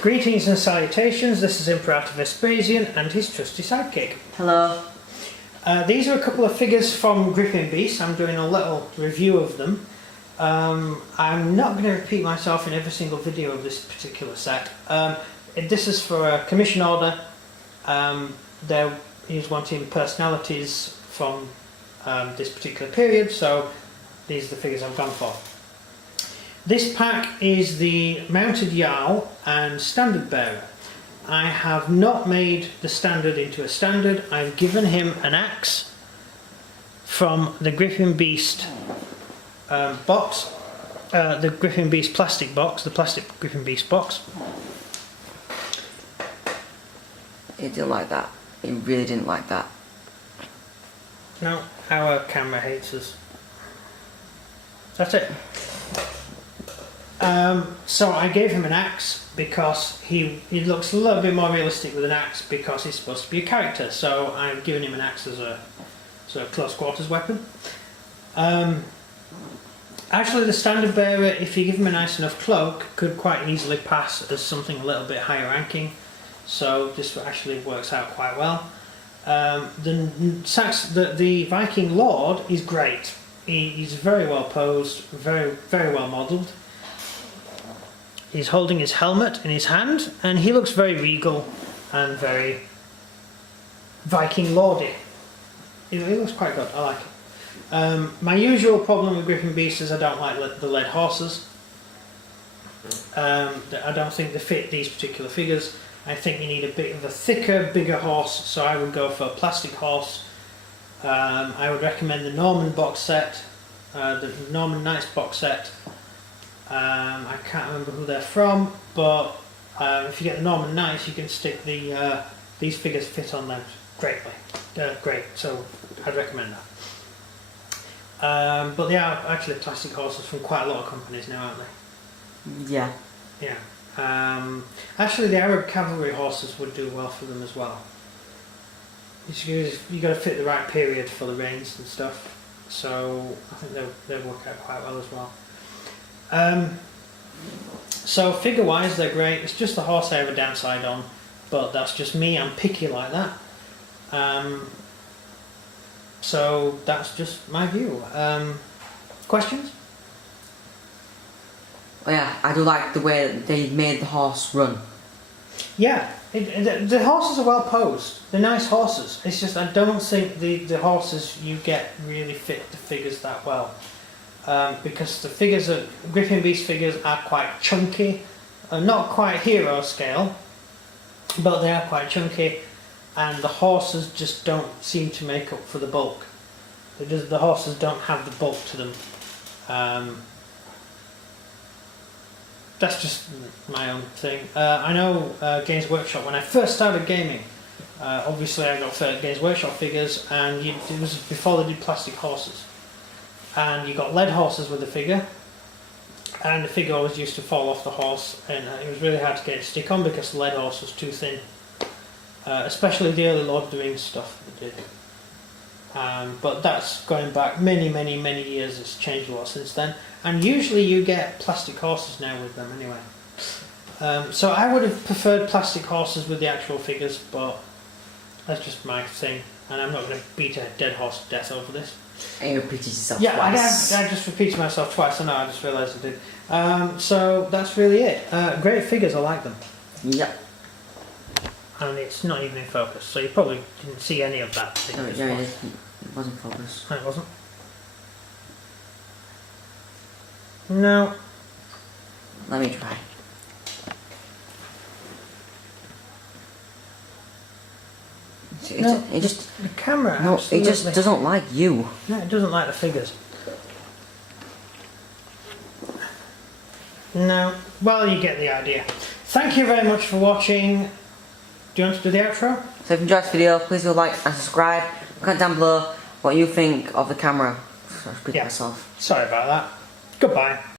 Greetings and salutations, this is Imperator Vespasian and his trusty sidekick. Hello. These are a couple of figures from Griffin Beast. I'm doing a little review of them. I'm not going to repeat myself in every single video of this particular set. This is for a commission order. He's wanting personalities from this particular period, so these are the figures I've gone for. This pack is the Mounted Jarl and Standard Bearer. I have not made the standard into a standard. I've given him an axe from the Griffin Beast box, the Griffin Beast plastic box, the plastic Griffin Beast box. He didn't like that. He really didn't like that. No, our camera hates us. That's it. So I gave him an axe because he looks a little bit more realistic with an axe because he's supposed to be a character. So I've given him an axe as a close quarters weapon. Actually, the Standard Bearer, if you give him a nice enough cloak, could quite easily pass as something a little bit higher ranking. So this actually works out quite well. The Viking Lord is great. He's very well posed, very well modelled. He's holding his helmet in his hand, and he looks very regal and very Viking Lordy. He looks quite good. I like it. My usual problem with Griffin Beast is I don't like the lead horses. I don't think they fit these particular figures. I think you need a bit of a thicker, bigger horse, so I would go for a plastic horse. I would recommend the Norman box set, the Norman Knights box set. I can't remember who they're from, but if you get the Norman Knights, you can stick these figures fit on them greatly. Great, so I'd recommend that. But they are actually plastic horses from quite a lot of companies now, aren't they? Yeah. Yeah. Actually, the Arab cavalry horses would do well for them as well. You got to fit the right period for the reins and stuff, so I think they'll work out quite well as well. So figure wise they're great. It's just the horse I have a downside on, but that's just me. I'm picky like that. So that's just my view. Questions? Oh yeah, I do like the way they made the horse run. Yeah, the horses are well posed. They're nice horses. It's just I don't think the horses you get really fit the figures that well. Because the figures Griffin Beast figures are quite chunky, not quite hero scale, but they are quite chunky, and the horses just don't seem to make up for the bulk. The horses don't have the bulk to them. That's just my own thing. I know Games Workshop, when I first started gaming, obviously I got Games Workshop figures, and it was before they did plastic horses. And you got lead horses with the figure, and the figure always used to fall off the horse, and it was really hard to get it to stick on because the lead horse was too thin. Especially the early Lord of the Rings stuff they did. But that's going back many years. It's changed a lot since then, and usually you get plastic horses now with them anyway. So I would have preferred plastic horses with the actual figures, but that's just my thing, and I'm not going to beat a dead horse to death over this. And you repeated yourself twice. Yeah, I just repeated myself twice. I know, I just realised I did. So that's really it. Great figures, I like them. Yep. And it's not even in focus, so you probably didn't see any of that. No, it wasn't focus. No, it wasn't. No. Let me try. It just the camera. No, absolutely. it just doesn't like you. No, it doesn't like the figures. No. Well, you get the idea. Thank you very much for watching. Do you want to do the outro? So if you enjoyed this video, please do like and subscribe. Comment down below what you think of the camera. So I repeat myself. Sorry about that. Goodbye.